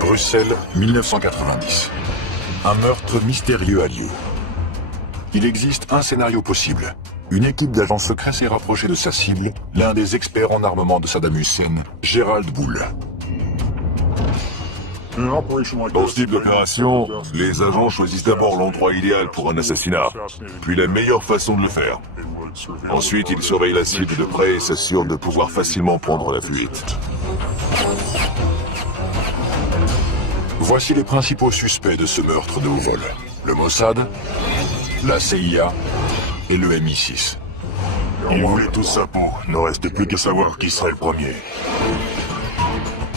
Bruxelles, 1990. Un meurtre mystérieux a lieu. Il existe un scénario possible. Une équipe d'agents secrets s'est rapprochée de sa cible, l'un des experts en armement de Saddam Hussein, Gerald Bull. Dans ce type d'opération, les agents choisissent d'abord l'endroit idéal pour un assassinat, puis la meilleure façon de le faire. Ensuite, ils surveillent la cible de près et s'assurent de pouvoir facilement prendre la fuite. Voici les principaux suspects de ce meurtre de haut vol. Le Mossad, la CIA et le MI6. Ils voulaient tous sa peau, ne reste plus qu'à savoir qui serait le premier.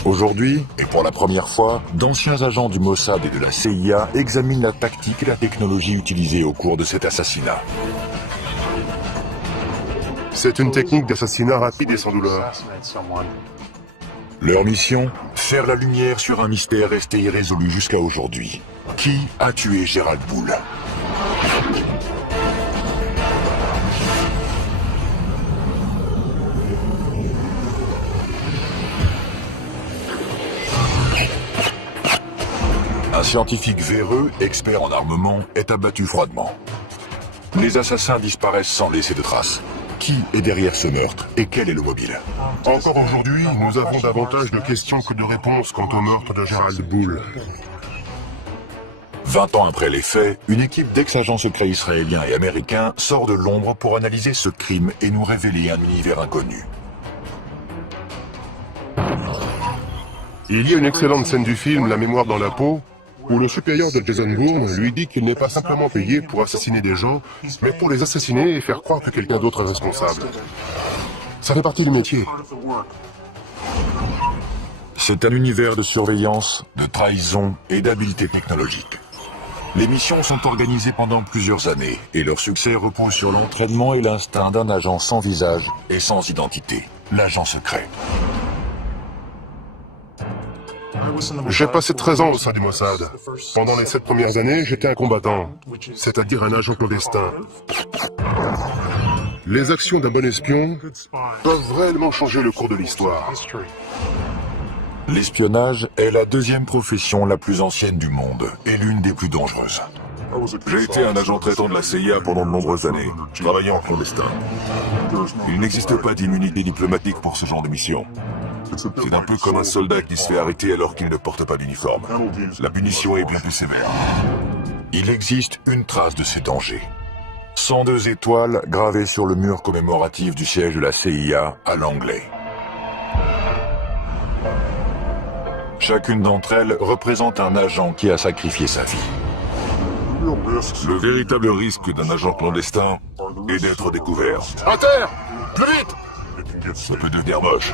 Aujourd'hui, et pour la première fois, d'anciens agents du Mossad et de la CIA examinent la tactique et la technologie utilisée au cours de cet assassinat. C'est une technique d'assassinat rapide et sans douleur. Leur mission, faire la lumière sur un mystère resté irrésolu jusqu'à aujourd'hui. Qui a tué Gerald Bull? Un scientifique véreux, expert en armement, est abattu froidement. Les assassins disparaissent sans laisser de traces. Qui est derrière ce meurtre et quel est le mobile? Encore aujourd'hui, nous avons davantage de questions que de réponses quant au meurtre de Gerald Bull. 20 ans après les faits, une équipe d'ex-agents secrets israéliens et américains sort de l'ombre pour analyser ce crime et nous révéler un univers inconnu. Il y a une excellente scène du film La mémoire dans la peau, où le supérieur de Jason Bourne lui dit qu'il n'est pas simplement payé pour assassiner des gens, mais pour les assassiner et faire croire que quelqu'un d'autre est responsable. Ça fait partie du métier. C'est un univers de surveillance, de trahison et d'habileté technologique. Les missions sont organisées pendant plusieurs années et leur succès repose sur l'entraînement et l'instinct d'un agent sans visage et sans identité, l'agent secret. J'ai passé 13 ans au sein du Mossad. Pendant les 7 premières années, j'étais un combattant, c'est-à-dire un agent clandestin. Les actions d'un bon espion peuvent réellement changer le cours de l'histoire. L'espionnage est la deuxième profession la plus ancienne du monde et l'une des plus dangereuses. J'ai été un agent traitant de la CIA pendant de nombreuses années, travaillant en clandestin. Il n'existe pas d'immunité diplomatique pour ce genre de mission. C'est un peu comme un soldat qui se fait arrêter alors qu'il ne porte pas d'uniforme. La punition est bien plus sévère. Il existe une trace de ces dangers. 102 étoiles gravées sur le mur commémoratif du siège de la CIA à Langley. Chacune d'entre elles représente un agent qui a sacrifié sa vie. Le véritable risque d'un agent clandestin est d'être découvert. À terre! Plus vite! Ça peut devenir moche.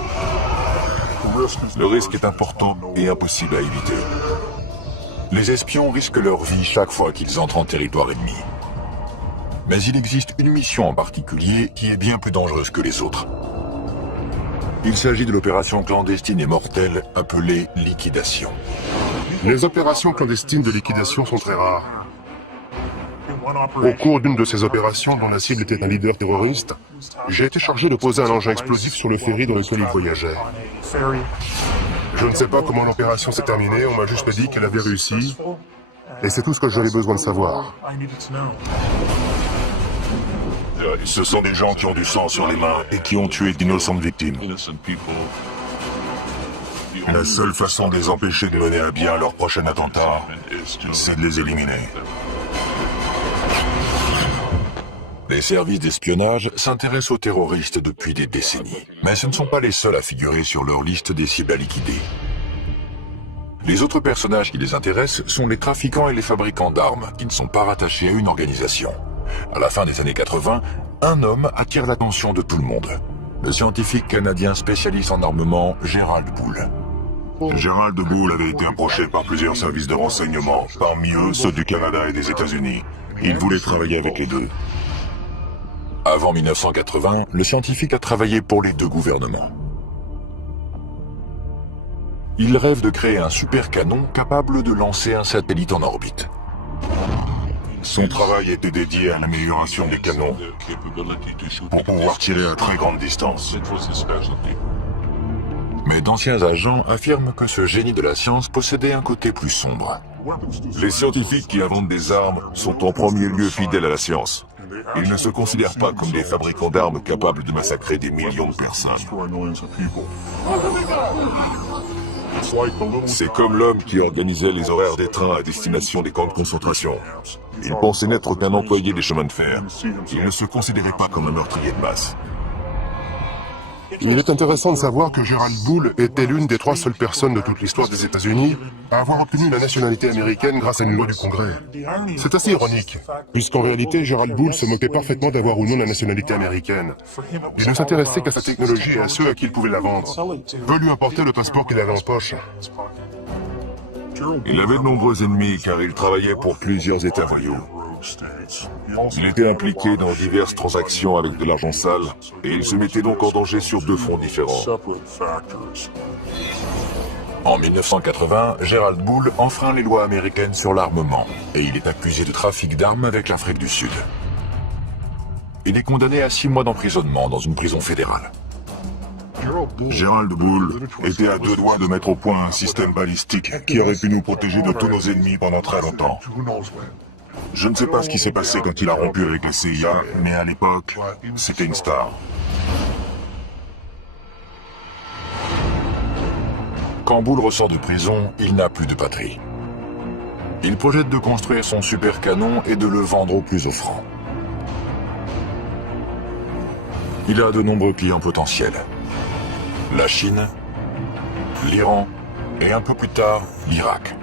Le risque est important et impossible à éviter. Les espions risquent leur vie chaque fois qu'ils entrent en territoire ennemi. Mais il existe une mission en particulier qui est bien plus dangereuse que les autres. Il s'agit de l'opération clandestine et mortelle appelée liquidation. Les opérations clandestines de liquidation sont très rares. Au cours d'une de ces opérations, dont la cible était un leader terroriste, j'ai été chargé de poser un engin explosif sur le ferry dans lequel il voyageait. Je ne sais pas comment l'opération s'est terminée, on m'a juste dit qu'elle avait réussi, et c'est tout ce que j'avais besoin de savoir. Ce sont des gens qui ont du sang sur les mains et qui ont tué d'innocentes victimes. La seule façon de les empêcher de mener à bien leur prochain attentat, c'est de les éliminer. Les services d'espionnage s'intéressent aux terroristes depuis des décennies. Mais ce ne sont pas les seuls à figurer sur leur liste des cibles à liquider. Les autres personnages qui les intéressent sont les trafiquants et les fabricants d'armes, qui ne sont pas rattachés à une organisation. À la fin des années 80, un homme attire l'attention de tout le monde. Le scientifique canadien spécialiste en armement, Gerald Bull. Gerald Bull avait été approché par plusieurs services de renseignement, parmi eux ceux du Canada et des États-Unis. Il voulait travailler avec les deux. Avant 1980, le scientifique a travaillé pour les deux gouvernements. Il rêve de créer un super canon capable de lancer un satellite en orbite. Son travail était dédié à l'amélioration des canons pour pouvoir tirer à très grande distance. Mais d'anciens agents affirment que ce génie de la science possédait un côté plus sombre. Les scientifiques qui inventent des armes sont en premier lieu fidèles à la science. Ils ne se considèrent pas comme des fabricants d'armes capables de massacrer des millions de personnes. C'est comme l'homme qui organisait les horaires des trains à destination des camps de concentration. Il pensait n'être qu'un employé des chemins de fer. Il ne se considérait pas comme un meurtrier de masse. Il est intéressant de savoir que Gerald Bull était l'une des 3 seules personnes de toute l'histoire des États-Unis à avoir obtenu la nationalité américaine grâce à une loi du Congrès. C'est assez ironique, puisqu'en réalité, Gerald Bull se moquait parfaitement d'avoir ou non la nationalité américaine. Il ne s'intéressait qu'à sa technologie et à ceux à qui il pouvait la vendre. Peu lui importait le passeport qu'il avait en poche. Il avait de nombreux ennemis car il travaillait pour plusieurs États voyous. Il était impliqué dans diverses transactions avec de l'argent sale et il se mettait donc en danger sur 2 fronts différents. En 1980, Gerald Bull enfreint les lois américaines sur l'armement et il est accusé de trafic d'armes avec l'Afrique du Sud. Il est condamné à 6 mois d'emprisonnement dans une prison fédérale. Gerald Bull était à 2 doigts de mettre au point un système balistique qui aurait pu nous protéger de tous nos ennemis pendant très longtemps. Je ne sais pas ce qui s'est passé quand il a rompu avec la CIA, mais à l'époque, c'était une star. Quand Bull ressort de prison, il n'a plus de patrie. Il projette de construire son super canon et de le vendre au plus offrant. Il a de nombreux clients potentiels. La Chine, l'Iran et un peu plus tard, l'Irak.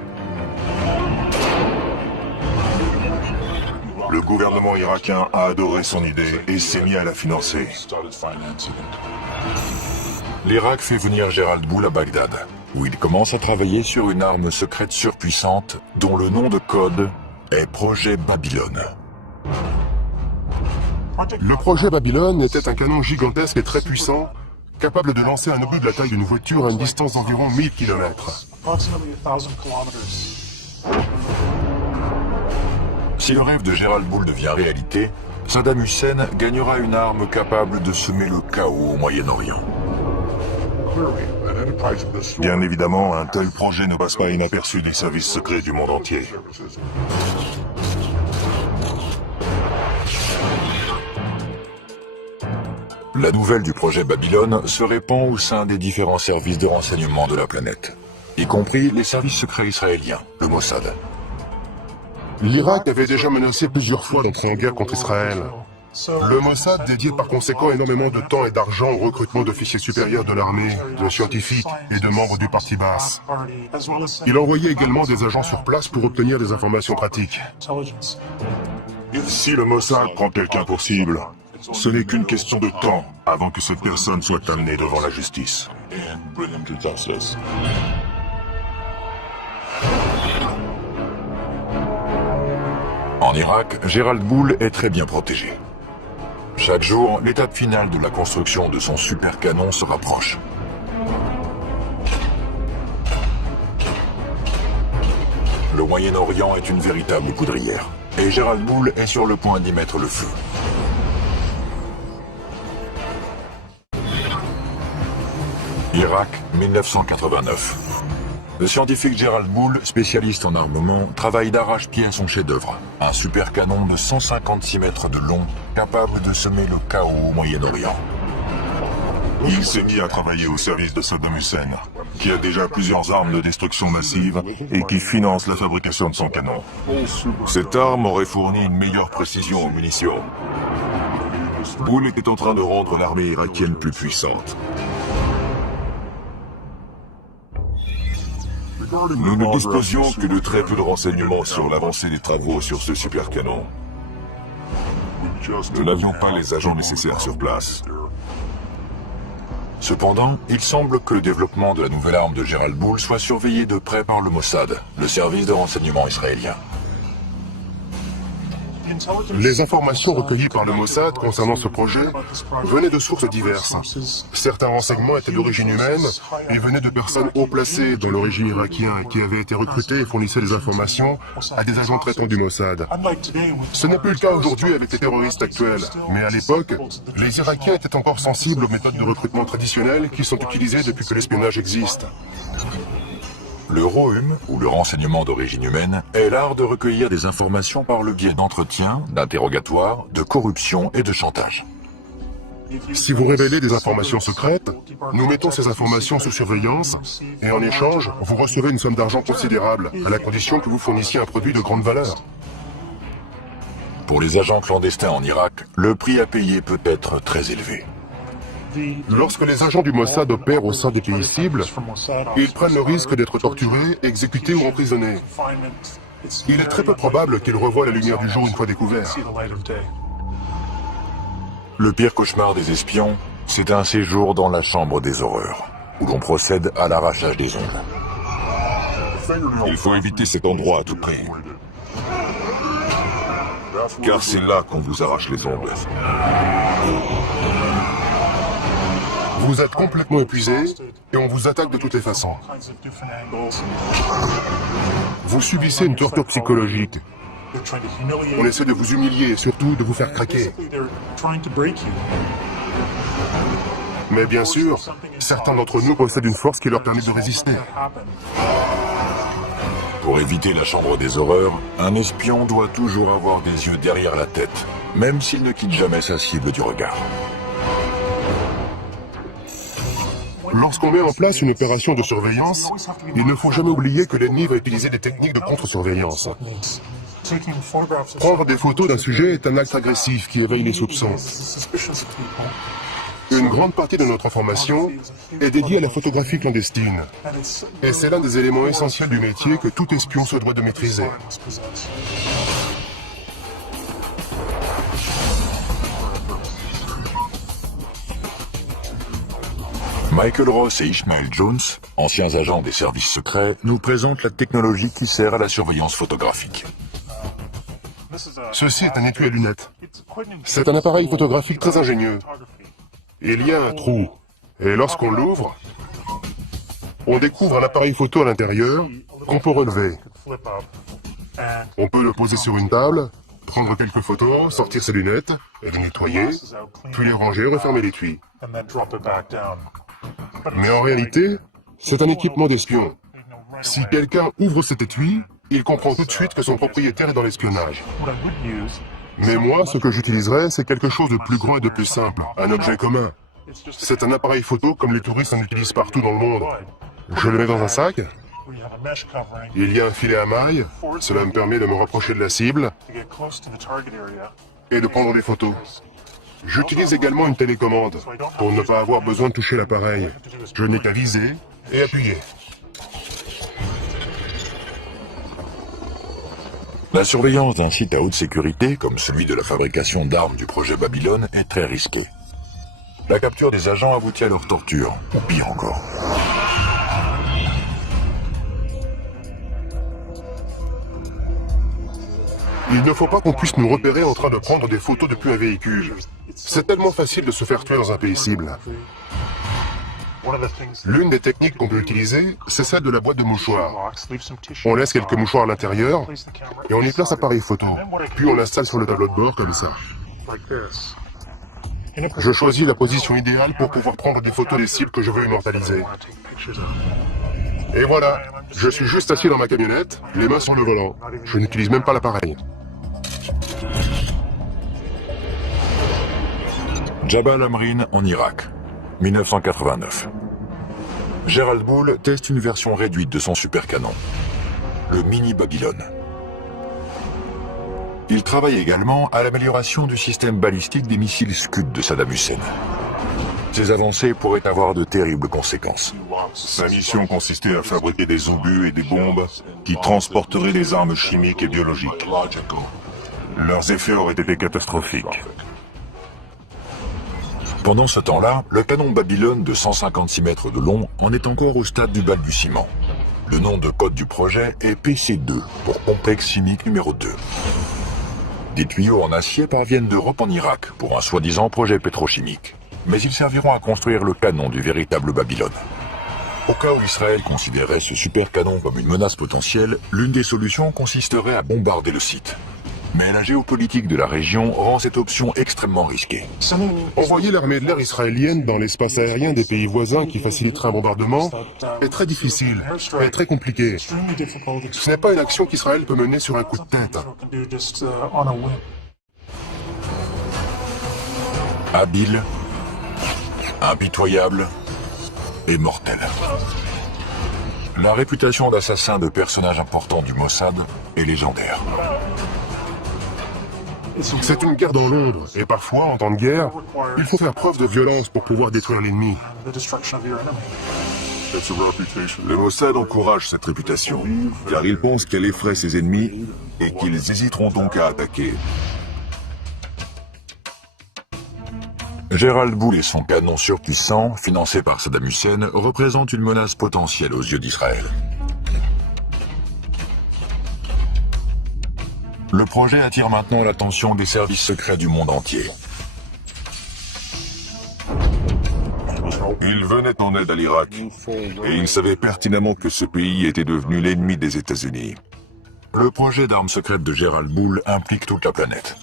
Le gouvernement irakien a adoré son idée et s'est mis à la financer. L'Irak fait venir Gerald Bull à Bagdad, où il commence à travailler sur une arme secrète surpuissante dont le nom de code est Projet Babylone. Le projet Babylone était un canon gigantesque et très puissant, capable de lancer un obus de la taille d'une voiture à une distance d'environ 1000 km. Si le rêve de Gerald Bull devient réalité, Saddam Hussein gagnera une arme capable de semer le chaos au Moyen-Orient. Bien évidemment, un tel projet ne passe pas inaperçu des services secrets du monde entier. La nouvelle du projet Babylone se répand au sein des différents services de renseignement de la planète, y compris les services secrets israéliens, le Mossad. L'Irak avait déjà menacé plusieurs fois d'entrer en guerre contre Israël. Le Mossad dédiait par conséquent énormément de temps et d'argent au recrutement d'officiers supérieurs de l'armée, de scientifiques et de membres du parti basse. Il envoyait également des agents sur place pour obtenir des informations pratiques. Si le Mossad prend quelqu'un pour cible, ce n'est qu'une question de temps avant que cette personne soit amenée devant la justice. En Irak, Gerald Bull est très bien protégé. Chaque jour, l'étape finale de la construction de son super canon se rapproche. Le Moyen-Orient est une véritable poudrière, et Gerald Bull est sur le point d'y mettre le feu. Irak, 1989. Le scientifique Gerald Bull, spécialiste en armement, travaille d'arrache-pied à son chef-d'œuvre, un super canon de 156 mètres de long, capable de semer le chaos au Moyen-Orient. Il s'est mis à travailler au service de Saddam Hussein, qui a déjà plusieurs armes de destruction massive et qui finance la fabrication de son canon. Cette arme aurait fourni une meilleure précision aux munitions. Bull était en train de rendre l'armée irakienne plus puissante. Nous ne disposions que de très peu de renseignements sur l'avancée des travaux sur ce super canon. Nous n'avions pas les agents nécessaires sur place. Cependant, il semble que le développement de la nouvelle arme de Gerald Bull soit surveillé de près par le Mossad, le service de renseignement israélien. Les informations recueillies par le Mossad concernant ce projet venaient de sources diverses. Certains renseignements étaient d'origine humaine et venaient de personnes haut placées dans le régime irakien qui avaient été recrutés et fournissaient des informations à des agents traitants du Mossad. Ce n'est plus le cas aujourd'hui avec les terroristes actuels, mais à l'époque, les Irakiens étaient encore sensibles aux méthodes de recrutement traditionnelles qui sont utilisées depuis que l'espionnage existe. Le ROHUM, ou le renseignement d'origine humaine, est l'art de recueillir des informations par le biais d'entretiens, d'interrogatoires, de corruption et de chantage. Si vous révélez des informations secrètes, nous mettons ces informations sous surveillance et en échange, vous recevez une somme d'argent considérable, à la condition que vous fournissiez un produit de grande valeur. Pour les agents clandestins en Irak, le prix à payer peut être très élevé. Lorsque les agents du Mossad opèrent au sein des pays cibles, ils prennent le risque d'être torturés, exécutés ou emprisonnés. Il est très peu probable qu'ils revoient la lumière du jour une fois découverts. Le pire cauchemar des espions, c'est un séjour dans la chambre des horreurs, où l'on procède à l'arrachage des ongles. Il faut éviter cet endroit à tout prix. Car c'est là qu'on vous arrache les ongles. Vous êtes complètement épuisé et on vous attaque de toutes les façons. Vous subissez une torture psychologique. On essaie de vous humilier et surtout de vous faire craquer. Mais bien sûr, certains d'entre nous possèdent une force qui leur permet de résister. Pour éviter la chambre des horreurs, un espion doit toujours avoir des yeux derrière la tête, même s'il ne quitte jamais sa cible du regard. Lorsqu'on met en place une opération de surveillance, il ne faut jamais oublier que l'ennemi va utiliser des techniques de contre-surveillance. Prendre des photos d'un sujet est un acte agressif qui éveille les soupçons. Une grande partie de notre information est dédiée à la photographie clandestine. Et c'est l'un des éléments essentiels du métier que tout espion se doit de maîtriser. Michael Ross et Ishmael Jones, anciens agents des services secrets, nous présentent la technologie qui sert à la surveillance photographique. Ceci est un étui à lunettes. C'est un appareil photographique très ingénieux. Il y a un trou, et lorsqu'on l'ouvre, on découvre un appareil photo à l'intérieur qu'on peut relever. On peut le poser sur une table, prendre quelques photos, sortir ses lunettes, et les nettoyer, puis les ranger et refermer l'étui. Mais en réalité, c'est un équipement d'espion. Si quelqu'un ouvre cet étui, il comprend tout de suite que son propriétaire est dans l'espionnage. Mais moi, ce que j'utiliserais, c'est quelque chose de plus grand et de plus simple, un objet commun. C'est un appareil photo comme les touristes en utilisent partout dans le monde. Je le mets dans un sac. Il y a un filet à mailles. Cela me permet de me rapprocher de la cible et de prendre des photos. J'utilise également une télécommande pour ne pas avoir besoin de toucher l'appareil. Je n'ai qu'à viser et appuyer. La surveillance d'un site à haute sécurité, comme celui de la fabrication d'armes du projet Babylone, est très risquée. La capture des agents aboutit à leur torture, ou pire encore. Il ne faut pas qu'on puisse nous repérer en train de prendre des photos depuis un véhicule. C'est tellement facile de se faire tuer dans un pays cible. L'une des techniques qu'on peut utiliser, c'est celle de la boîte de mouchoirs. On laisse quelques mouchoirs à l'intérieur et on y place l'appareil photo. Puis on l'installe sur le tableau de bord comme ça. Je choisis la position idéale pour pouvoir prendre des photos des cibles que je veux immortaliser. Et voilà, je suis juste assis dans ma camionnette, les mains sur le volant. Je n'utilise même pas l'appareil. Jabal Amrin en Irak, 1989. Gerald Bull teste une version réduite de son supercanon, le Mini Babylone. Il travaille également à l'amélioration du système balistique des missiles Scud de Saddam Hussein. Ces avancées pourraient avoir de terribles conséquences. Sa mission consistait à fabriquer des obus et des bombes qui transporteraient des armes chimiques et biologiques. Leurs effets auraient été catastrophiques. Pendant ce temps-là, le canon Babylone de 156 mètres de long en est encore au stade du balbutiement. Le nom de code du projet est PC2, pour complexe chimique numéro 2. Des tuyaux en acier parviennent d'Europe en Irak pour un soi-disant projet pétrochimique. Mais ils serviront à construire le canon du véritable Babylone. Au cas où Israël considérait ce super canon comme une menace potentielle, l'une des solutions consisterait à bombarder le site. Mais la géopolitique de la région rend cette option extrêmement risquée. Envoyer l'armée de l'air israélienne dans l'espace aérien des pays voisins qui faciliterait un bombardement est très difficile et très compliqué. Ce n'est pas une action qu'Israël peut mener sur un coup de tête. Habile, impitoyable et mortel. La réputation d'assassin de personnages importants du Mossad est légendaire. C'est une guerre dans l'ombre, et parfois, en temps de guerre, il faut faire preuve de violence pour pouvoir détruire l'ennemi. Le Mossad encourage cette réputation, car il pense qu'elle effraie ses ennemis et qu'ils hésiteront donc à attaquer. Gérald Boul et son canon surpuissant, financé par Saddam Hussein, représentent une menace potentielle aux yeux d'Israël. Le projet attire maintenant l'attention des services secrets du monde entier. Il venait en aide à l'Irak, et il savait pertinemment que ce pays était devenu l'ennemi des États-Unis. Le projet d'armes secrètes de Gérald Boul implique toute la planète.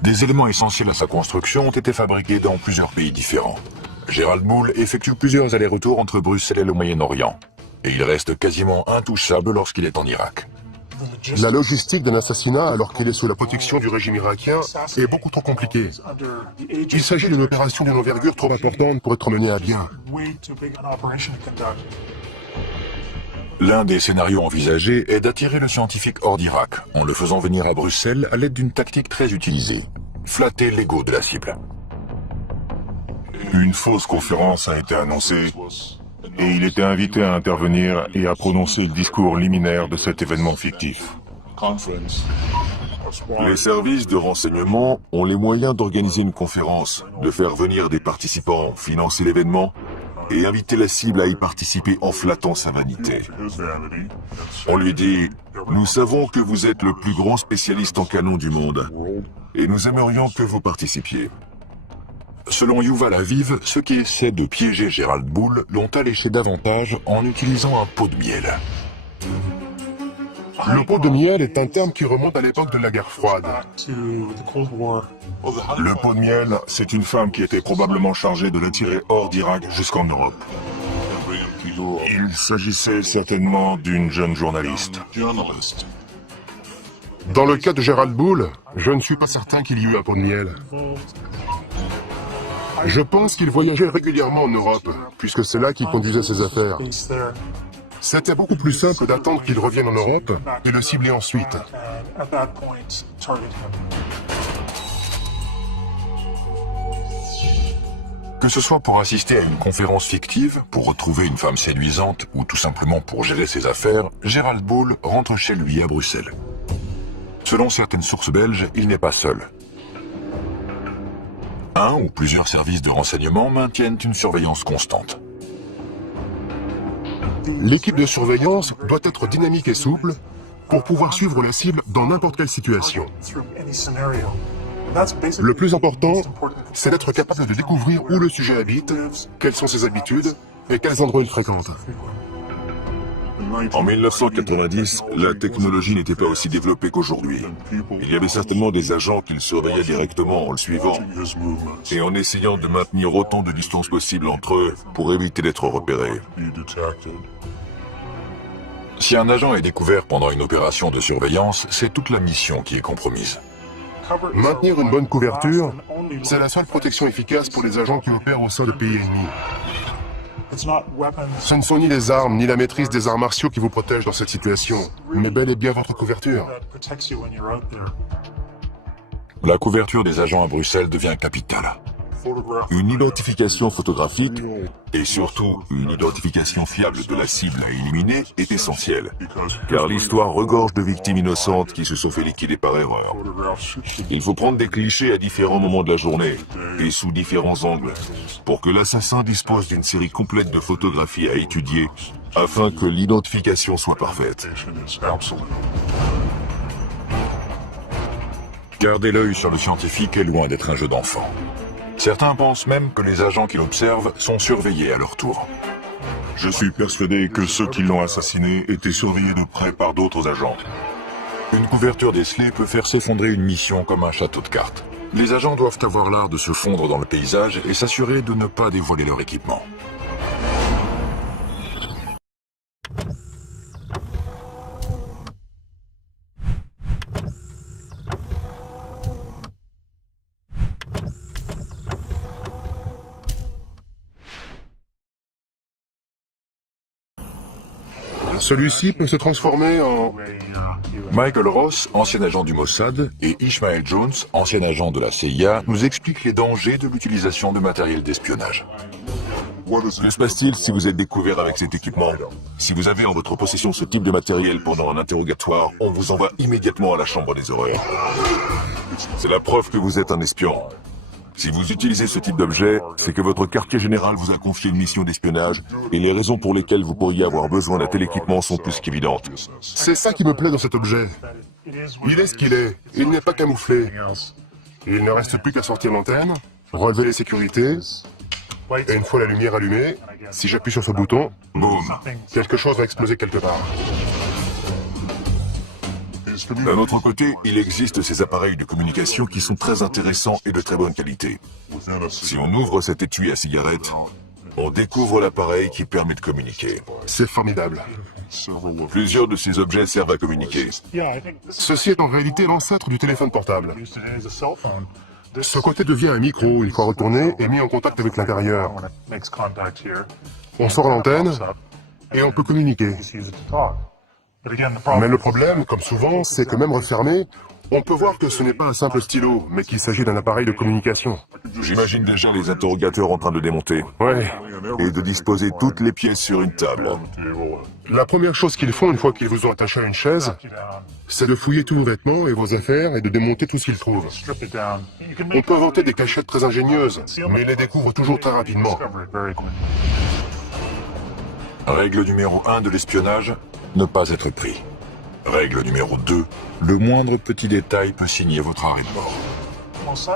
Des éléments essentiels à sa construction ont été fabriqués dans plusieurs pays différents. Gérald Boul effectue plusieurs allers-retours entre Bruxelles et le Moyen-Orient, et il reste quasiment intouchable lorsqu'il est en Irak. La logistique d'un assassinat alors qu'il est sous la protection du régime irakien est beaucoup trop compliquée. Il s'agit d'une opération d'une envergure trop importante pour être menée à bien. L'un des scénarios envisagés est d'attirer le scientifique hors d'Irak, en le faisant venir à Bruxelles à l'aide d'une tactique très utilisée. Flatter l'ego de la cible. Une fausse conférence a été annoncée et il était invité à intervenir et à prononcer le discours liminaire de cet événement fictif. Les services de renseignement ont les moyens d'organiser une conférence, de faire venir des participants, financer l'événement et inviter la cible à y participer en flattant sa vanité. On lui dit « Nous savons que vous êtes le plus grand spécialiste en canon du monde et nous aimerions que vous participiez. » Selon Yuval Aviv, ceux qui essaient de piéger Gérald Boul l'ont alléché davantage en utilisant un pot de miel. Le pot de miel est un terme qui remonte à l'époque de la guerre froide. Le pot de miel, c'est une femme qui était probablement chargée de l'attirer hors d'Irak jusqu'en Europe. Il s'agissait certainement d'une jeune journaliste. Dans le cas de Gérald Boul, je ne suis pas certain qu'il y eut un pot de miel. Je pense qu'il voyageait régulièrement en Europe, puisque c'est là qu'il conduisait ses affaires. C'était beaucoup plus simple d'attendre qu'il revienne en Europe et le cibler ensuite. Que ce soit pour assister à une conférence fictive, pour retrouver une femme séduisante ou tout simplement pour gérer ses affaires, Gérald Boul rentre chez lui à Bruxelles. Selon certaines sources belges, il n'est pas seul. Un ou plusieurs services de renseignement maintiennent une surveillance constante. L'équipe de surveillance doit être dynamique et souple pour pouvoir suivre la cible dans n'importe quelle situation. Le plus important, c'est d'être capable de découvrir où le sujet habite, quelles sont ses habitudes et quels endroits il fréquente. En 1990, la technologie n'était pas aussi développée qu'aujourd'hui. Il y avait certainement des agents qui le surveillaient directement en le suivant et en essayant de maintenir autant de distance possible entre eux pour éviter d'être repérés. Si un agent est découvert pendant une opération de surveillance, c'est toute la mission qui est compromise. Maintenir une bonne couverture, c'est la seule protection efficace pour les agents qui opèrent au sein de pays ennemis. Ce ne sont ni les armes, ni la maîtrise des arts martiaux qui vous protègent dans cette situation, mais bel et bien votre couverture. La couverture des agents à Bruxelles devient capitale. Une identification photographique et surtout une identification fiable de la cible à éliminer est essentielle, car l'histoire regorge de victimes innocentes qui se sont fait liquider par erreur. Il faut prendre des clichés à différents moments de la journée et sous différents angles pour que l'assassin dispose d'une série complète de photographies à étudier afin que l'identification soit parfaite. Garder l'œil sur le scientifique est loin d'être un jeu d'enfant. Certains pensent même que les agents qui l'observent sont surveillés à leur tour. Je suis persuadé que ceux qui l'ont assassiné étaient surveillés de près par d'autres agents. Une couverture décelée peut faire s'effondrer une mission comme un château de cartes. Les agents doivent avoir l'art de se fondre dans le paysage et s'assurer de ne pas dévoiler leur équipement. Celui-ci peut se transformer en... Michael Ross, ancien agent du Mossad, et Ishmael Jones, ancien agent de la CIA, nous expliquent les dangers de l'utilisation de matériel d'espionnage. Que se passe-t-il si vous êtes découvert avec cet équipement? Si vous avez en votre possession ce type de matériel pendant un interrogatoire, on vous envoie immédiatement à la chambre des horreurs. C'est la preuve que vous êtes un espion. Si vous utilisez ce type d'objet, c'est que votre quartier général vous a confié une mission d'espionnage et les raisons pour lesquelles vous pourriez avoir besoin d'un tel équipement sont plus qu'évidentes. C'est ça qui me plaît dans cet objet. Il est ce qu'il est. Il n'est pas camouflé. Il ne reste plus qu'à sortir l'antenne, relever les sécurités, et une fois la lumière allumée, si j'appuie sur ce bouton, boum, quelque chose va exploser quelque part. D'un autre côté, il existe ces appareils de communication qui sont très intéressants et de très bonne qualité. Si on ouvre cet étui à cigarette, on découvre l'appareil qui permet de communiquer. C'est formidable. Plusieurs de ces objets servent à communiquer. Ceci est en réalité l'ancêtre du téléphone portable. Ce côté devient un micro une fois retourné et mis en contact avec l'intérieur. On sort l'antenne et on peut communiquer. Mais le problème, comme souvent, c'est que même refermé, on peut voir que ce n'est pas un simple stylo, mais qu'il s'agit d'un appareil de communication. J'imagine déjà les interrogateurs en train de démonter. Ouais. Et de disposer toutes les pièces sur une table. La première chose qu'ils font une fois qu'ils vous ont attaché à une chaise, c'est de fouiller tous vos vêtements et vos affaires et de démonter tout ce qu'ils trouvent. On peut inventer des cachettes très ingénieuses, mais ils les découvrent toujours très rapidement. Règle numéro 1 de l'espionnage, ne pas être pris. Règle numéro 2, le moindre petit détail peut signer votre arrêt de mort.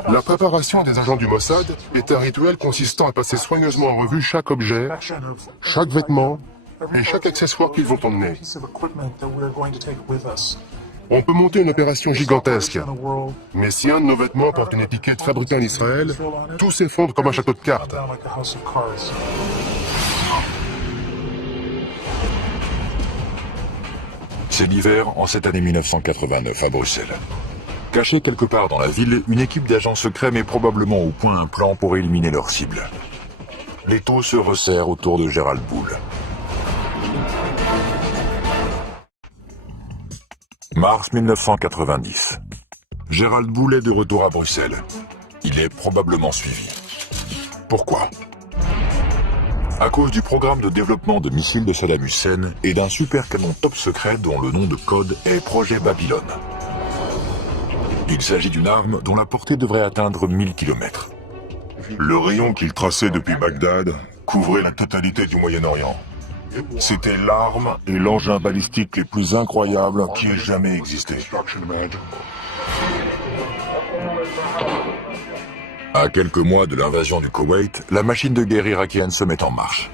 La préparation des agents du Mossad est un rituel consistant à passer soigneusement en revue chaque objet, chaque vêtement et chaque accessoire qu'ils vont emmener. On peut monter une opération gigantesque, mais si un de nos vêtements porte une étiquette fabriquée en Israël, tout s'effondre comme un château de cartes. C'est l'hiver en cette année 1989 à Bruxelles. Cachée quelque part dans la ville, une équipe d'agents secrets met probablement au point un plan pour éliminer leur cible. L'étau se resserre autour de Gerald Bull. Mars 1990. Gerald Bull est de retour à Bruxelles. Il est probablement suivi. Pourquoi ? À cause du programme de développement de missiles de Saddam Hussein et d'un super canon top secret dont le nom de code est Projet Babylone. Il s'agit d'une arme dont la portée devrait atteindre 1000 km. Le rayon qu'il traçait depuis Bagdad couvrait la totalité du Moyen-Orient. C'était l'arme et l'engin balistique les plus incroyables qui aient jamais existé. À quelques mois de l'invasion du Koweït, la machine de guerre irakienne se met en marche.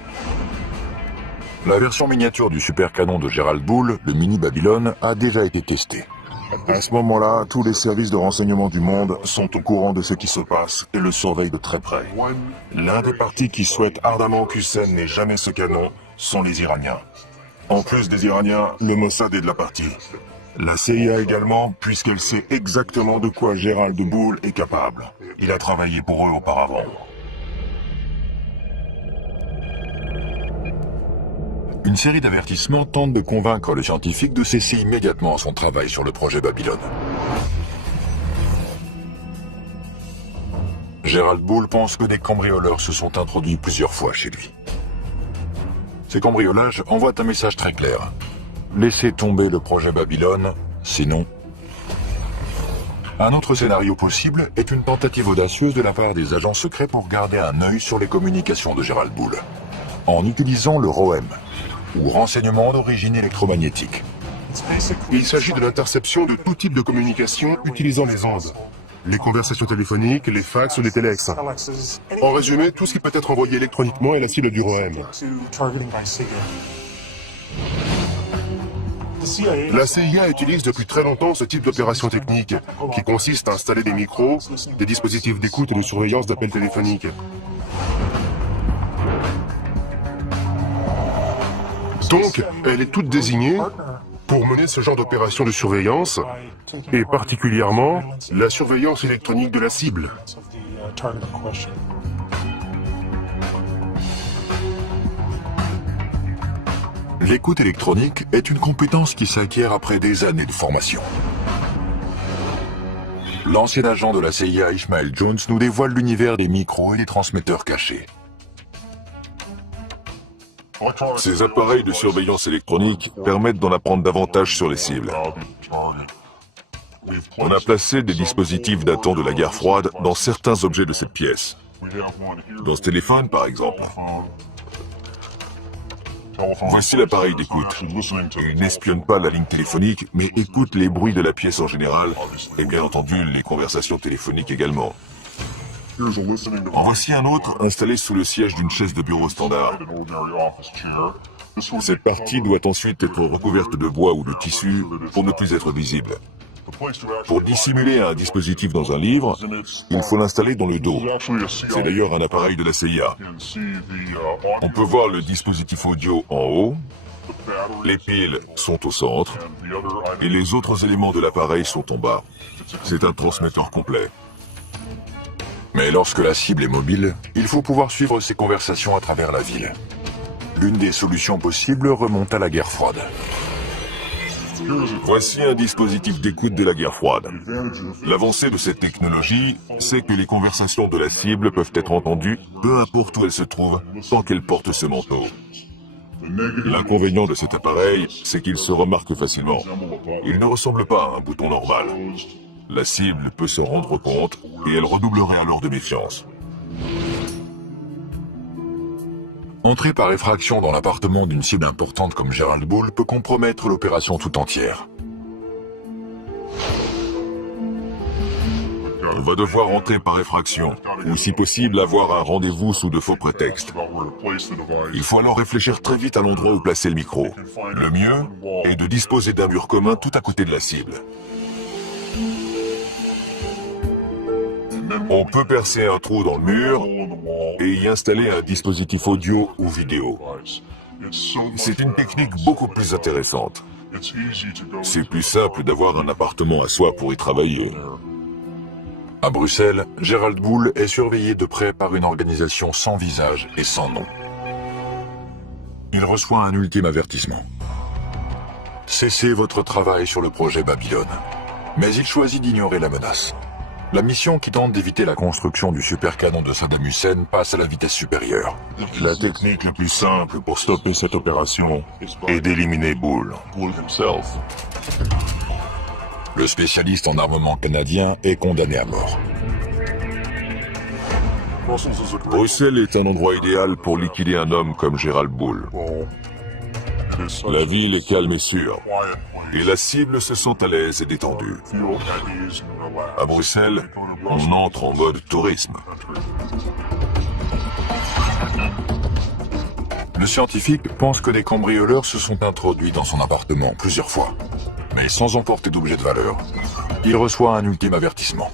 La version miniature du super canon de Gerald Bull, le mini Babylone, a déjà été testée. À ce moment-là, tous les services de renseignement du monde sont au courant de ce qui se passe et le surveillent de très près. L'un des partis qui souhaite ardemment qu'Hussein n'ait jamais ce canon sont les Iraniens. En plus des Iraniens, le Mossad est de la partie. La CIA également, puisqu'elle sait exactement de quoi Gerald Bull est capable. Il a travaillé pour eux auparavant. Une série d'avertissements tente de convaincre le scientifique de cesser immédiatement son travail sur le projet Babylone. Gerald Bull pense que des cambrioleurs se sont introduits plusieurs fois chez lui. Ces cambriolages envoient un message très clair. Laissez tomber le projet Babylone, sinon... Un autre scénario possible est une tentative audacieuse de la part des agents secrets pour garder un œil sur les communications de Gerald Bull, en utilisant le ROM, ou renseignement d'origine électromagnétique. Il s'agit de l'interception de tout type de communication utilisant les ondes. Les conversations téléphoniques, les fax ou les téléx. En résumé, tout ce qui peut être envoyé électroniquement est la cible du ROM. La CIA utilise depuis très longtemps ce type d'opération technique, qui consiste à installer des micros, des dispositifs d'écoute et de surveillance d'appels téléphoniques. Donc, elle est toute désignée pour mener ce genre d'opération de surveillance, et particulièrement la surveillance électronique de la cible. L'écoute électronique est une compétence qui s'acquiert après des années de formation. L'ancien agent de la CIA Ishmael Jones nous dévoile l'univers des micros et des transmetteurs cachés. Ces appareils de surveillance électronique permettent d'en apprendre davantage sur les cibles. On a placé des dispositifs datant de la guerre froide dans certains objets de cette pièce. Dans ce téléphone, par exemple. Voici l'appareil d'écoute. Il n'espionne pas la ligne téléphonique, mais écoute les bruits de la pièce en général, et bien entendu les conversations téléphoniques également. En voici un autre installé sous le siège d'une chaise de bureau standard. Cette partie doit ensuite être recouverte de bois ou de tissu pour ne plus être visible. Pour dissimuler un dispositif dans un livre, il faut l'installer dans le dos. C'est d'ailleurs un appareil de la CIA. On peut voir le dispositif audio en haut, les piles sont au centre, et les autres éléments de l'appareil sont en bas. C'est un transmetteur complet. Mais lorsque la cible est mobile, il faut pouvoir suivre ses conversations à travers la ville. L'une des solutions possibles remonte à la guerre froide. Voici un dispositif d'écoute de la guerre froide. L'avancée de cette technologie, c'est que les conversations de la cible peuvent être entendues, peu importe où elles se trouvent, tant qu'elle porte ce manteau. L'inconvénient de cet appareil, c'est qu'il se remarque facilement. Il ne ressemble pas à un bouton normal. La cible peut s'en rendre compte et elle redoublerait alors de méfiance. Entrer par effraction dans l'appartement d'une cible importante comme Gerald Bull peut compromettre l'opération tout entière. On va devoir entrer par effraction, ou si possible avoir un rendez-vous sous de faux prétextes. Il faut alors réfléchir très vite à l'endroit où placer le micro. Le mieux est de disposer d'un mur commun tout à côté de la cible. On peut percer un trou dans le mur et y installer un dispositif audio ou vidéo. C'est une technique beaucoup plus intéressante. C'est plus simple d'avoir un appartement à soi pour y travailler. À Bruxelles, Gerald Bull est surveillé de près par une organisation sans visage et sans nom. Il reçoit un ultime avertissement. Cessez votre travail sur le projet Babylone. Mais il choisit d'ignorer la menace. La mission qui tente d'éviter la construction du supercanon de Saddam Hussein passe à la vitesse supérieure. La technique la plus simple pour stopper cette opération est d'éliminer Bull himself. Le spécialiste en armement canadien est condamné à mort. Bruxelles est un endroit idéal pour liquider un homme comme Gerald Bull. La ville est calme et sûre, et la cible se sent à l'aise et détendue. À Bruxelles, on entre en mode tourisme. Le scientifique pense que des cambrioleurs se sont introduits dans son appartement plusieurs fois, mais sans emporter d'objets de valeur. Il reçoit un ultime avertissement.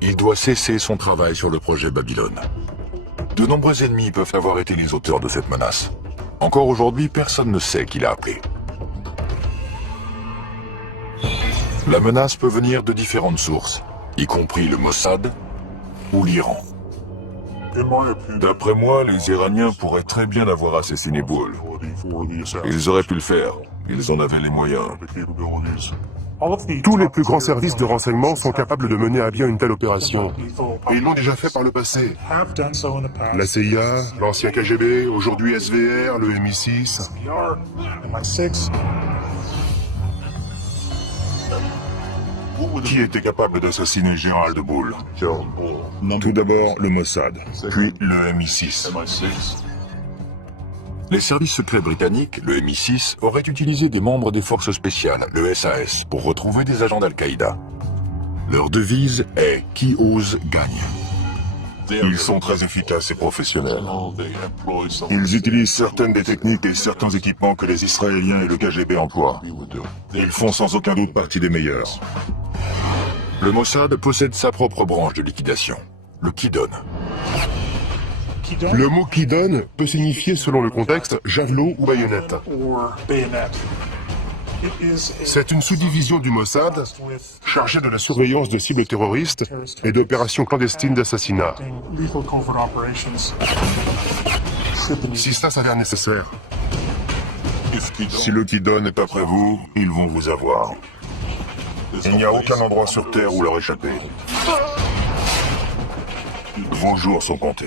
Il doit cesser son travail sur le projet Babylone. De nombreux ennemis peuvent avoir été les auteurs de cette menace. Encore aujourd'hui, personne ne sait qui l'a appelé. La menace peut venir de différentes sources, y compris le Mossad ou l'Iran. D'après moi, les Iraniens pourraient très bien avoir assassiné Bull. Ils auraient pu le faire. Ils en avaient les moyens. Tous les plus grands services de renseignement sont capables de mener à bien une telle opération. Et ils l'ont déjà fait par le passé. La CIA, l'ancien KGB, aujourd'hui SVR, le MI6. Qui était capable d'assassiner Gerald Bull? Tout d'abord le Mossad, puis le MI6. Les services secrets britanniques, le MI6, auraient utilisé des membres des forces spéciales, le SAS, pour retrouver des agents d'Al-Qaïda. Leur devise est « Qui ose gagne ». Ils sont très efficaces et professionnels. Ils utilisent certaines des techniques et certains équipements que les Israéliens et le KGB emploient. Ils font sans aucun doute partie des meilleurs. Le Mossad possède sa propre branche de liquidation, le Kidon. Le mot qui donne peut signifier, selon le contexte, javelot ou baïonnette. C'est une sous-division du Mossad chargée de la surveillance de cibles terroristes et d'opérations clandestines d'assassinat. Si cela s'avère nécessaire. Si le Kidon n'est pas près vous, ils vont vous avoir. Il n'y a aucun endroit sur Terre où leur échapper. Vos jours sont comptés.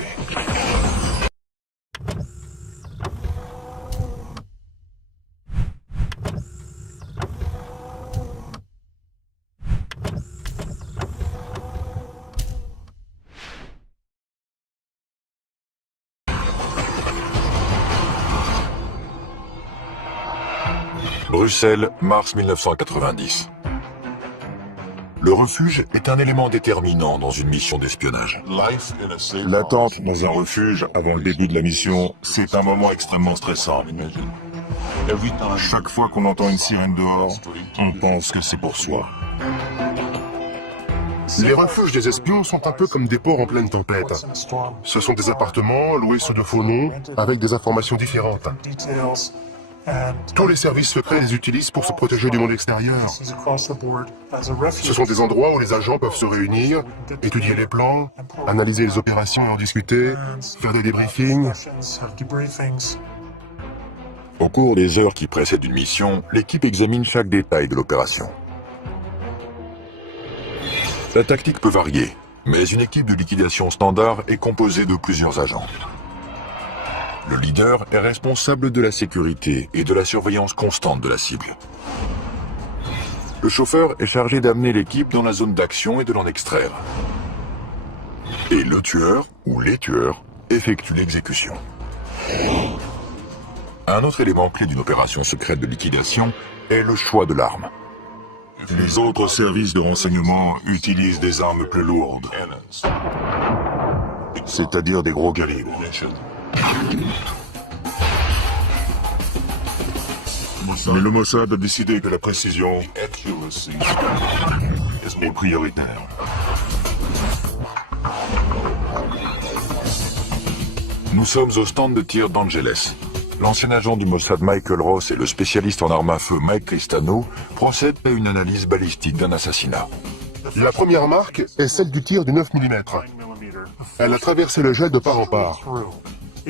Bruxelles, mars 1990. Le refuge est un élément déterminant dans une mission d'espionnage. L'attente dans un refuge avant le début de la mission, c'est un moment extrêmement stressant. Chaque fois qu'on entend une sirène dehors, on pense que c'est pour soi. Les refuges des espions sont un peu comme des ports en pleine tempête. Ce sont des appartements loués sous de faux noms, avec des informations différentes. Tous les services secrets les utilisent pour se protéger du monde extérieur. Ce sont des endroits où les agents peuvent se réunir, étudier les plans, analyser les opérations et en discuter, faire des débriefings. Au cours des heures qui précèdent une mission, l'équipe examine chaque détail de l'opération. La tactique peut varier, mais une équipe de liquidation standard est composée de plusieurs agents. Le leader est responsable de la sécurité et de la surveillance constante de la cible. Le chauffeur est chargé d'amener l'équipe dans la zone d'action et de l'en extraire. Et le tueur, ou les tueurs, effectuent l'exécution. Un autre élément clé d'une opération secrète de liquidation est le choix de l'arme. Les autres services de renseignement utilisent des armes plus lourdes, c'est-à-dire des gros calibres. Mais le Mossad a décidé que la précision est prioritaire. Nous sommes au stand de tir d'Angeles. L'ancien agent du Mossad Michael Ross et le spécialiste en armes à feu Mike Cristano procèdent à une analyse balistique d'un assassinat. La première marque est celle du tir du 9 mm. Elle a traversé le gel de part en part.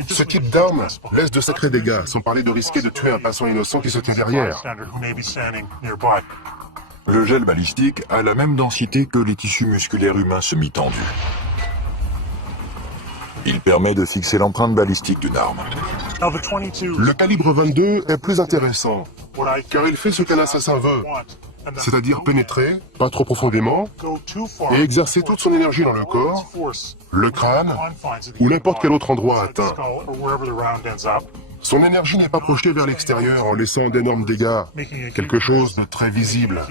Ce type d'arme laisse de sacrés dégâts, sans parler de risquer de tuer un passant innocent qui se tient derrière. Le gel balistique a la même densité que les tissus musculaires humains semi-tendus. Il permet de fixer l'empreinte balistique d'une arme. Le calibre 22 est plus intéressant, car il fait ce qu'un assassin veut, c'est-à-dire pénétrer, pas trop profondément, et exercer toute son énergie dans le corps, le crâne, ou n'importe quel autre endroit atteint. Son énergie n'est pas projetée vers l'extérieur en laissant d'énormes dégâts, quelque chose de très visible.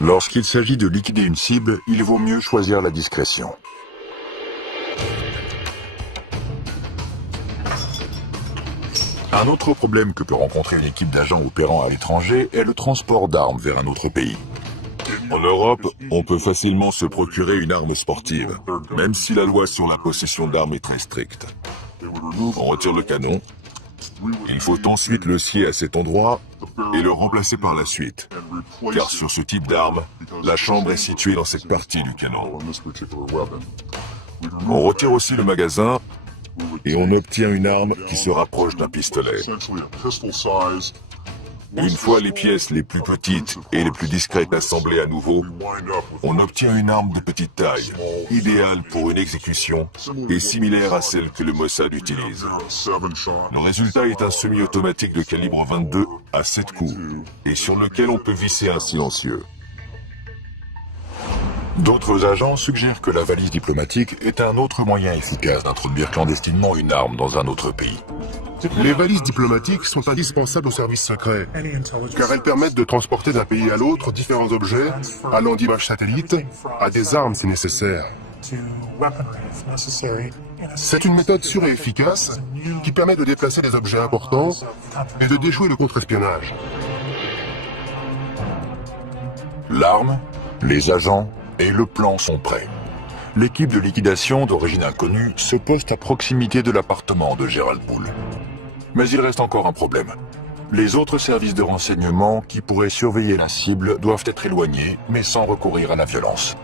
Lorsqu'il s'agit de liquider une cible, il vaut mieux choisir la discrétion. Un autre problème que peut rencontrer une équipe d'agents opérant à l'étranger est le transport d'armes vers un autre pays. En Europe, on peut facilement se procurer une arme sportive, même si la loi sur la possession d'armes est très stricte. On retire le canon. Il faut ensuite le scier à cet endroit et le remplacer par la suite. Car sur ce type d'arme, la chambre est située dans cette partie du canon. On retire aussi le magasin et on obtient une arme qui se rapproche d'un pistolet. Une fois les pièces les plus petites et les plus discrètes assemblées à nouveau, on obtient une arme de petite taille, idéale pour une exécution et similaire à celle que le Mossad utilise. Le résultat est un semi-automatique de calibre 22 à 7 coups et sur lequel on peut visser un silencieux. D'autres agents suggèrent que la valise diplomatique est un autre moyen efficace d'introduire clandestinement une arme dans un autre pays. Les valises diplomatiques sont indispensables aux services secrets, car elles permettent de transporter d'un pays à l'autre différents objets, allant d'images satellites à des armes si nécessaire. C'est une méthode sûre et efficace qui permet de déplacer des objets importants et de déjouer le contre-espionnage. L'arme, les agents et le plan sont prêts. L'équipe de liquidation d'origine inconnue se poste à proximité de l'appartement de Gerald Bull. Mais il reste encore un problème. Les autres services de renseignement qui pourraient surveiller la cible doivent être éloignés, mais sans recourir à la violence.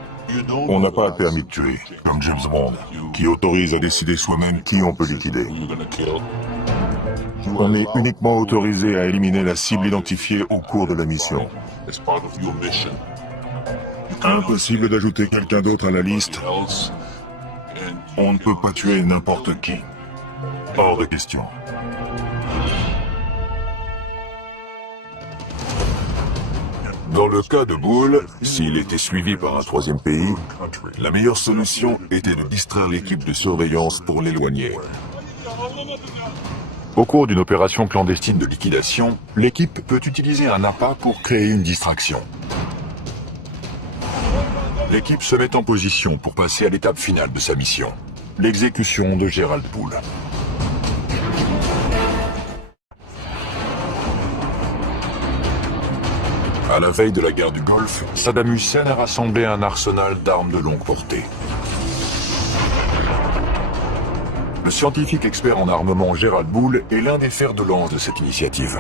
On n'a pas un permis de tuer, comme James Bond, qui autorise à décider soi-même qui on peut liquider. On est uniquement autorisé à éliminer la cible identifiée au cours de la mission. Impossible d'ajouter quelqu'un d'autre à la liste. On ne peut pas tuer n'importe qui. Hors de question. Dans le cas de Bull, s'il était suivi par un troisième pays, la meilleure solution était de distraire l'équipe de surveillance pour l'éloigner. Au cours d'une opération clandestine de liquidation, l'équipe peut utiliser un appât pour créer une distraction. L'équipe se met en position pour passer à l'étape finale de sa mission, l'exécution de Gerald Bull. À la veille de la guerre du Golfe, Saddam Hussein a rassemblé un arsenal d'armes de longue portée. Le scientifique expert en armement Gerald Bull est l'un des fers de lance de cette initiative.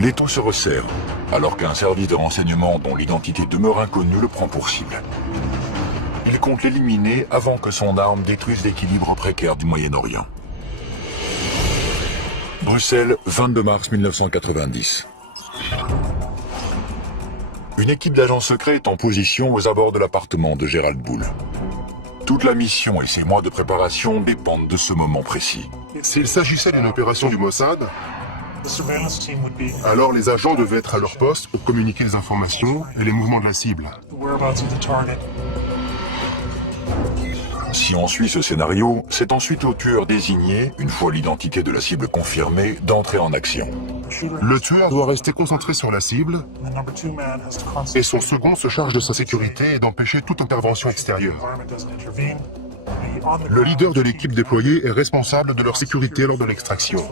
Les taux se resserrent, alors qu'un service de renseignement dont l'identité demeure inconnue le prend pour cible. Il compte l'éliminer avant que son arme détruise l'équilibre précaire du Moyen-Orient. Bruxelles, 22 mars 1990. Une équipe d'agents secrets est en position aux abords de l'appartement de Gerald Bull. Toute la mission et ses mois de préparation dépendent de ce moment précis. S'il s'agissait d'une opération du Mossad, alors les agents devaient être à leur poste pour communiquer les informations et les mouvements de la cible. Si on suit ce scénario, c'est ensuite au tueur désigné, une fois l'identité de la cible confirmée, d'entrer en action. Le tueur doit rester concentré sur la cible et son second se charge de sa sécurité et d'empêcher toute intervention extérieure. Le leader de l'équipe déployée est responsable de leur sécurité lors de l'extraction.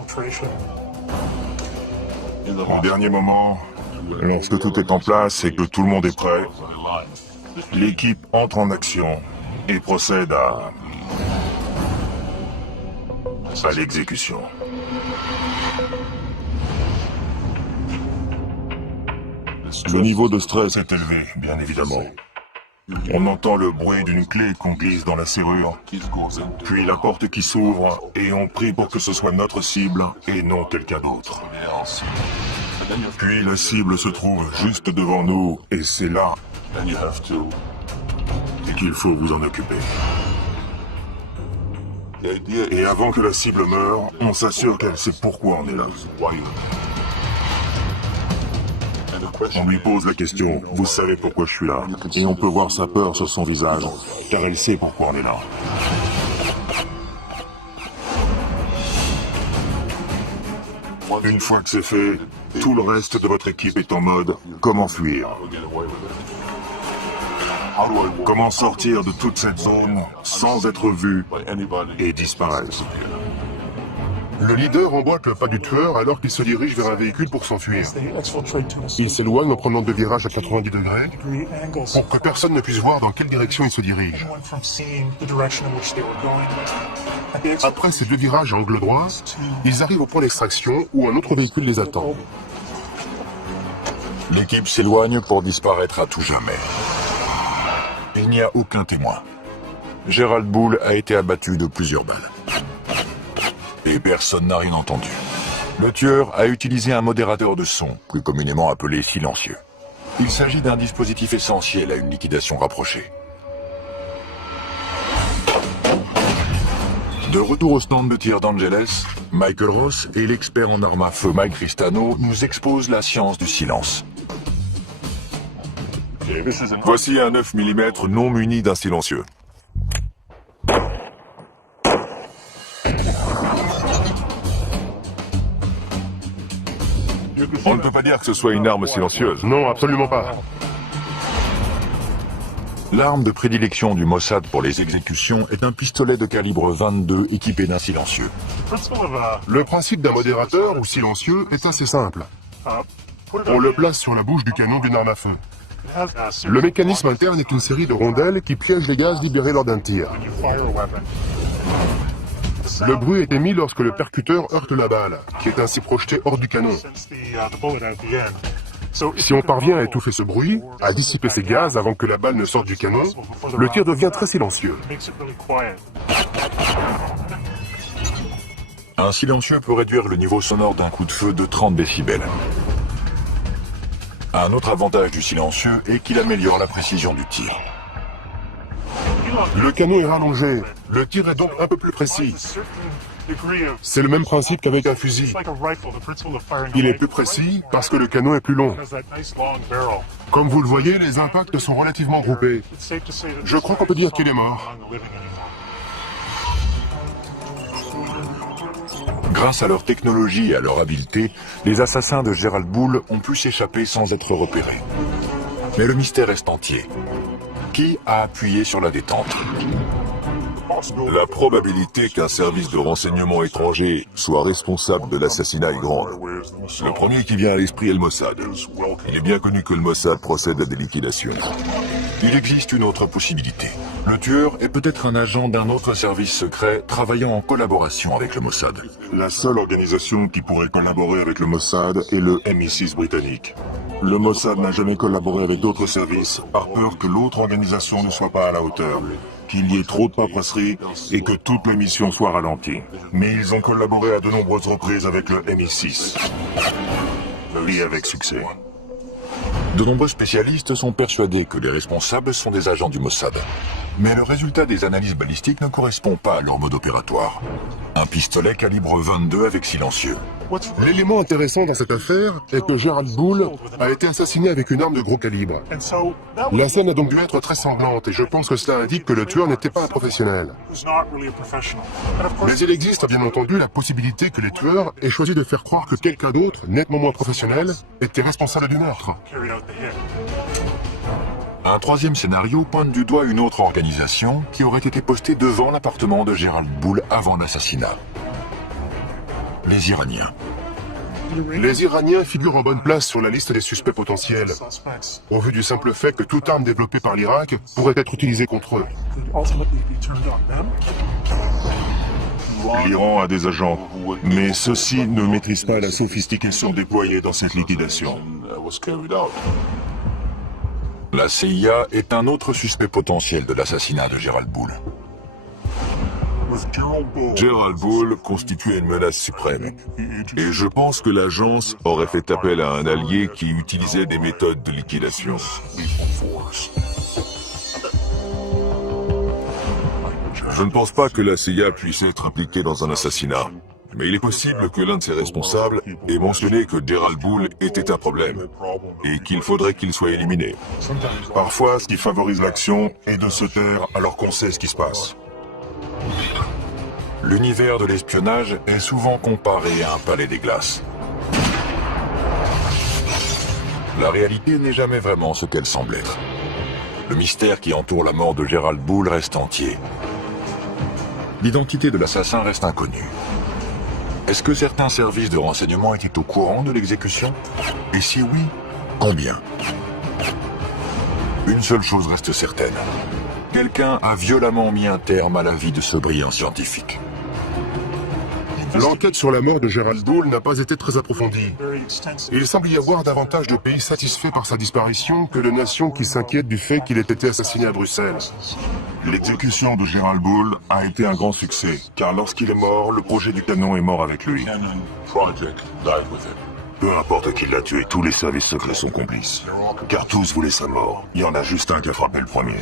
Au dernier moment, lorsque tout est en place et que tout le monde est prêt, l'équipe entre en action et procède à l'exécution. Le niveau de stress est élevé, bien évidemment. On entend le bruit d'une clé qu'on glisse dans la serrure, puis la porte qui s'ouvre, et on prie pour que ce soit notre cible et non quelqu'un d'autre. Puis la cible se trouve juste devant nous, et c'est là qu'il faut vous en occuper. Et avant que la cible meure, on s'assure qu'elle sait pourquoi on est là. On lui pose la question, vous savez pourquoi je suis là? Et on peut voir sa peur sur son visage, car elle sait pourquoi on est là. Une fois que c'est fait, tout le reste de votre équipe est en mode « Comment fuir ?» Comment sortir de toute cette zone sans être vu et disparaître? Le leader emboîte le pas du tueur alors qu'il se dirige vers un véhicule pour s'enfuir. Il s'éloigne en prenant deux virages à 90 degrés pour que personne ne puisse voir dans quelle direction il se dirige. Après ces deux virages à angle droit, ils arrivent au point d'extraction où un autre véhicule les attend. L'équipe s'éloigne pour disparaître à tout jamais. Il n'y a aucun témoin. Gerald Bull a été abattu de plusieurs balles. Et personne n'a rien entendu. Le tueur a utilisé un modérateur de son, plus communément appelé silencieux. Il s'agit d'un dispositif essentiel à une liquidation rapprochée. De retour au stand de tir d'Angeles, Michael Ross et l'expert en armes à feu Mike Tristano nous exposent la science du silence. Voici un 9 mm non muni d'un silencieux. On ne peut pas dire que ce soit une arme silencieuse. Non, absolument pas. L'arme de prédilection du Mossad pour les exécutions est un pistolet de calibre 22 équipé d'un silencieux. Le principe d'un modérateur ou silencieux est assez simple. On le place sur la bouche du canon d'une arme à feu. Le mécanisme interne est une série de rondelles qui piègent les gaz libérés lors d'un tir. Le bruit est émis lorsque le percuteur heurte la balle, qui est ainsi projetée hors du canon. Si on parvient à étouffer ce bruit, à dissiper ces gaz avant que la balle ne sorte du canon, le tir devient très silencieux. Un silencieux peut réduire le niveau sonore d'un coup de feu de 30 décibels. Un autre avantage du silencieux est qu'il améliore la précision du tir. Le canon est rallongé, le tir est donc un peu plus précis. C'est le même principe qu'avec un fusil. Il est plus précis parce que le canon est plus long. Comme vous le voyez, les impacts sont relativement groupés. Je crois qu'on peut dire qu'il est mort. Grâce à leur technologie et à leur habileté, les assassins de Gerald Bull ont pu s'échapper sans être repérés. Mais le mystère reste entier. Qui a appuyé sur la détente? La probabilité qu'un service de renseignement étranger soit responsable de l'assassinat est grande. Le premier qui vient à l'esprit est le Mossad. Il est bien connu que le Mossad procède à des liquidations. Il existe une autre possibilité. Le tueur est peut-être un agent d'un autre service secret travaillant en collaboration avec le Mossad. La seule organisation qui pourrait collaborer avec le Mossad est le MI6 britannique. Le Mossad n'a jamais collaboré avec d'autres services par peur que l'autre organisation ne soit pas à la hauteur, qu'il y ait trop de paperasserie et que toute la mission soit ralentie. Mais ils ont collaboré à de nombreuses reprises avec le MI6. Et avec succès. De nombreux spécialistes sont persuadés que les responsables sont des agents du Mossad. Mais le résultat des analyses balistiques ne correspond pas à leur mode opératoire. Un pistolet calibre 22 avec silencieux. L'élément intéressant dans cette affaire est que Gerald Bull a été assassiné avec une arme de gros calibre. La scène a donc dû être très sanglante et je pense que cela indique que le tueur n'était pas un professionnel. Mais il existe bien entendu la possibilité que les tueurs aient choisi de faire croire que quelqu'un d'autre, nettement moins professionnel, était responsable du meurtre. Un troisième scénario pointe du doigt une autre organisation qui aurait été postée devant l'appartement de Gerald Bull avant l'assassinat. Les Iraniens. Les Iraniens figurent en bonne place sur la liste des suspects potentiels, au vu du simple fait que toute arme développée par l'Irak pourrait être utilisée contre eux. L'Iran a des agents, mais ceux-ci ne maîtrisent pas la sophistication déployée dans cette liquidation. La CIA est un autre suspect potentiel de l'assassinat de Gerald Bull. Gerald Bull constituait une menace suprême. Et je pense que l'agence aurait fait appel à un allié qui utilisait des méthodes de liquidation. Je ne pense pas que la CIA puisse être impliquée dans un assassinat. Mais il est possible que l'un de ses responsables ait mentionné que Gerald Bull était un problème et qu'il faudrait qu'il soit éliminé. Parfois, ce qui favorise l'action est de se taire alors qu'on sait ce qui se passe. L'univers de l'espionnage est souvent comparé à un palais des glaces. La réalité n'est jamais vraiment ce qu'elle semble être. Le mystère qui entoure la mort de Gerald Bull reste entier. L'identité de l'assassin reste inconnue. Est-ce que certains services de renseignement étaient au courant de l'exécution? Et si oui, combien? Une seule chose reste certaine. Quelqu'un a violemment mis un terme à la vie de ce brillant scientifique. L'enquête sur la mort de Gerald Bull n'a pas été très approfondie. Il semble y avoir davantage de pays satisfaits par sa disparition que de nations qui s'inquiètent du fait qu'il ait été assassiné à Bruxelles. L'exécution de Gerald Bull a été un grand succès, car lorsqu'il est mort, le projet du canon est mort avec lui. Peu importe qui l'a tué, tous les services secrets sont complices. Car tous voulaient sa mort. Il y en a juste un qui a frappé le premier.